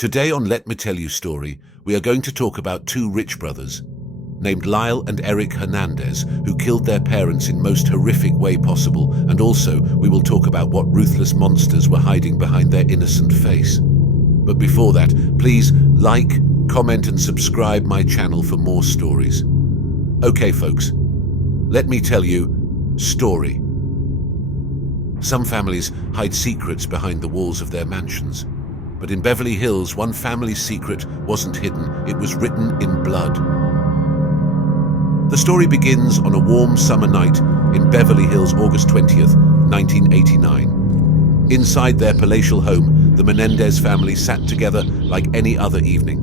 Today on Let Me Tell You Story, we are going to talk about two rich brothers named Lyle and Eric Hernandez who killed their parents in most horrific way possible, and also we will talk about what ruthless monsters were hiding behind their innocent face. But before that, please like, comment and subscribe my channel for more stories. Okay folks, let me tell you story. Some families hide secrets behind the walls of their mansions. But in Beverly Hills, one family's secret wasn't hidden, it was written in blood. The story begins on a warm summer night in Beverly Hills, August 20th, 1989. Inside their palatial home, the Menendez family sat together like any other evening.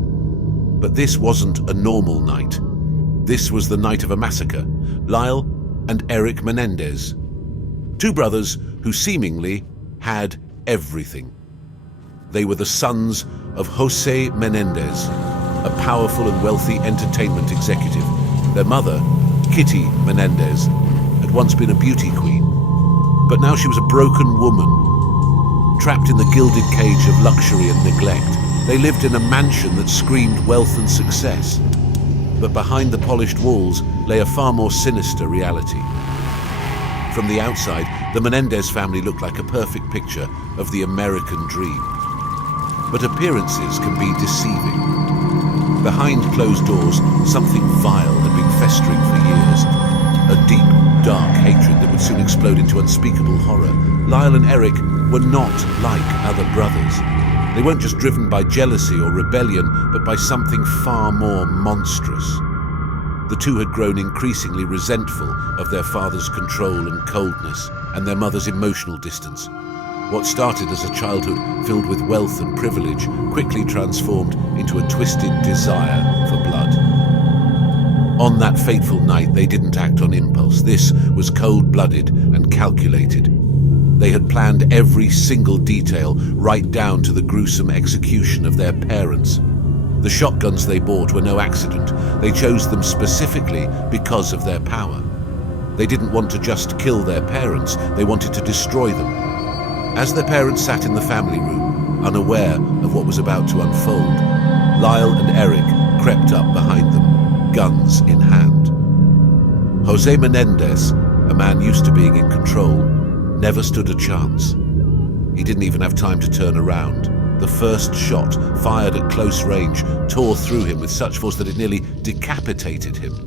But this wasn't a normal night. This was the night of a massacre. Lyle and Eric Menendez. Two brothers who seemingly had everything. They were the sons of Jose Menendez, a powerful and wealthy entertainment executive. Their mother, Kitty Menendez, had once been a beauty queen, but now she was a broken woman, trapped in the gilded cage of luxury and neglect. They lived in a mansion that screamed wealth and success, but behind the polished walls lay a far more sinister reality. From the outside, the Menendez family looked like a perfect picture of the American dream. But appearances can be deceiving. Behind closed doors, something vile had been festering for years. A deep, dark hatred that would soon explode into unspeakable horror. Lyle and Eric were not like other brothers. They weren't just driven by jealousy or rebellion, but by something far more monstrous. The two had grown increasingly resentful of their father's control and coldness, and their mother's emotional distance. What started as a childhood filled with wealth and privilege quickly transformed into a twisted desire for blood. On that fateful night, they didn't act on impulse. This was cold-blooded and calculated. They had planned every single detail, right down to the gruesome execution of their parents. The shotguns they bought were no accident. They chose them specifically because of their power. They didn't want to just kill their parents, they wanted to destroy them. As their parents sat in the family room, unaware of what was about to unfold, Lyle and Eric crept up behind them, guns in hand. Jose Menendez, a man used to being in control, never stood a chance. He didn't even have time to turn around. The first shot, fired at close range, tore through him with such force that it nearly decapitated him.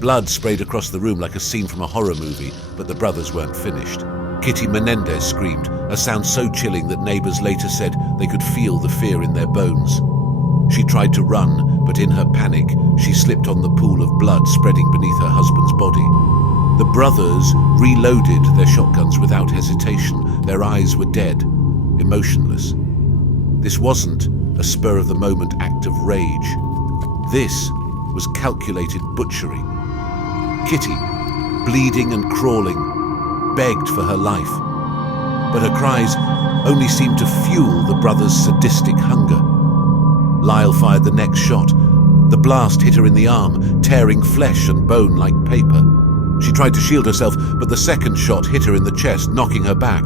Blood sprayed across the room like a scene from a horror movie, but the brothers weren't finished. Kitty Menendez screamed, a sound so chilling that neighbors later said they could feel the fear in their bones. She tried to run, but in her panic, she slipped on the pool of blood spreading beneath her husband's body. The brothers reloaded their shotguns without hesitation. Their eyes were dead, emotionless. This wasn't a spur-of-the-moment act of rage. This was calculated butchery. Kitty, bleeding and crawling, begged for her life, but her cries only seemed to fuel the brothers' sadistic hunger. Lyle fired the next shot. The blast hit her in the arm, tearing flesh and bone like paper. She tried to shield herself, but the second shot hit her in the chest, knocking her back.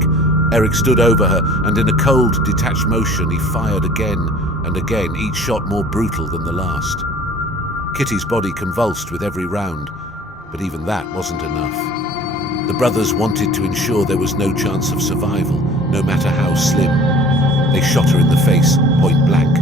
Eric stood over her, and in a cold, detached motion, he fired again and again, each shot more brutal than the last. Kitty's body convulsed with every round, but even that wasn't enough. The brothers wanted to ensure there was no chance of survival, no matter how slim. They shot her in the face, point blank.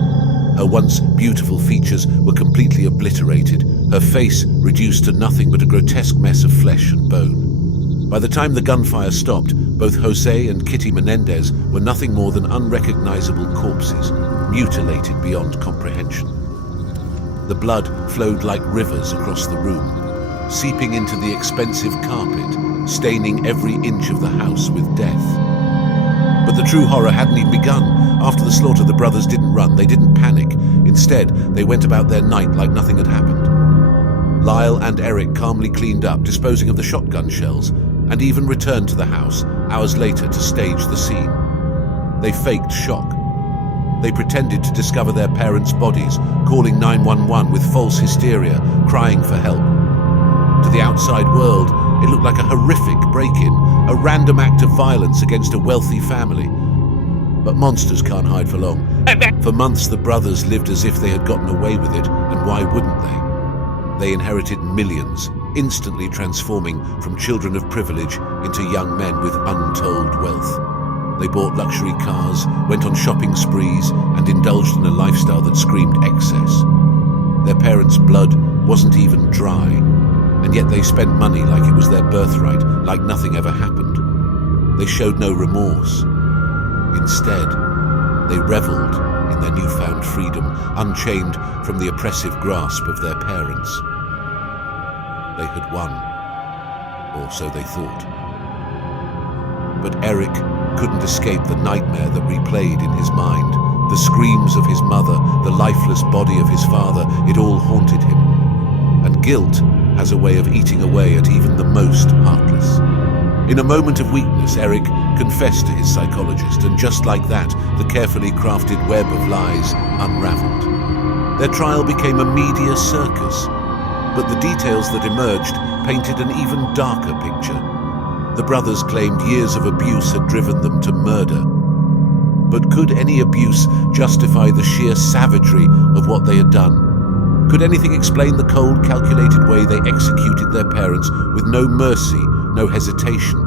Her once beautiful features were completely obliterated, her face reduced to nothing but a grotesque mess of flesh and bone. By the time the gunfire stopped, both Jose and Kitty Menendez were nothing more than unrecognizable corpses, mutilated beyond comprehension. The blood flowed like rivers across the room, seeping into the expensive carpet, staining every inch of the house with death. But the true horror hadn't even begun. After the slaughter, the brothers didn't run, they didn't panic. Instead, they went about their night like nothing had happened. Lyle and Eric calmly cleaned up, disposing of the shotgun shells, and even returned to the house hours later to stage the scene. They faked shock. They pretended to discover their parents' bodies, calling 911 with false hysteria, crying for help. To the outside world, it looked like a horrific break-in, a random act of violence against a wealthy family. But monsters can't hide for long. For months, the brothers lived as if they had gotten away with it, and why wouldn't they? They inherited millions, instantly transforming from children of privilege into young men with untold wealth. They bought luxury cars, went on shopping sprees, and indulged in a lifestyle that screamed excess. Their parents' blood wasn't even dry, and yet they spent money like it was their birthright, like nothing ever happened. They showed no remorse. Instead, they reveled in their newfound freedom, unchained from the oppressive grasp of their parents. They had won, or so they thought. But Eric couldn't escape the nightmare that replayed in his mind. The screams of his mother, the lifeless body of his father, it all haunted him. And guilt has a way of eating away at even the most heartless. In a moment of weakness, Eric confessed to his psychologist, and just like that, the carefully crafted web of lies unraveled. Their trial became a media circus, but the details that emerged painted an even darker picture. The brothers claimed years of abuse had driven them to murder. But could any abuse justify the sheer savagery of what they had done? Could anything explain the cold, calculated way they executed their parents with no mercy, no hesitation?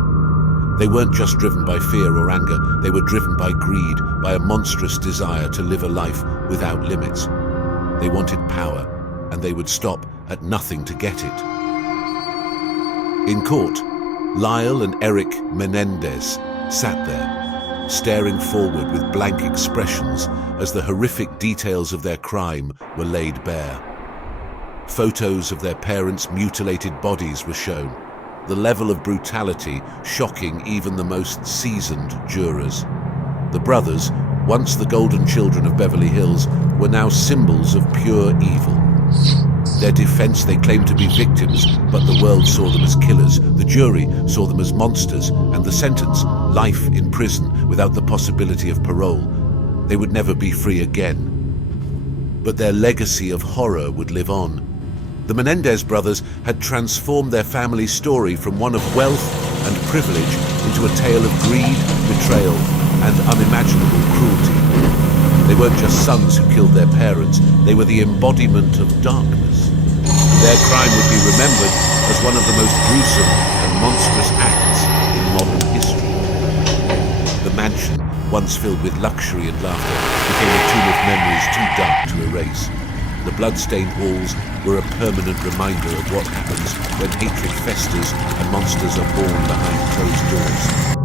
They weren't just driven by fear or anger, they were driven by greed, by a monstrous desire to live a life without limits. They wanted power, and they would stop at nothing to get it. In court, Lyle and Eric Menendez sat there, staring forward with blank expressions as the horrific details of their crime were laid bare. Photos of their parents' mutilated bodies were shown, the level of brutality shocking even the most seasoned jurors. The brothers, once the golden children of Beverly Hills, were now symbols of pure evil. Their defense, they claimed to be victims, but the world saw them as killers. The jury saw them as monsters, and the sentence, life in prison without the possibility of parole. They would never be free again. But their legacy of horror would live on. The Menendez brothers had transformed their family story from one of wealth and privilege into a tale of greed, betrayal, and unimaginable cruelty. They weren't just sons who killed their parents, they were the embodiment of darkness. Their crime would be remembered as one of the most gruesome and monstrous acts in modern history. The mansion, once filled with luxury and laughter, became a tomb of memories too dark to erase. The blood-stained walls were a permanent reminder of what happens when hatred festers and monsters are born behind closed doors.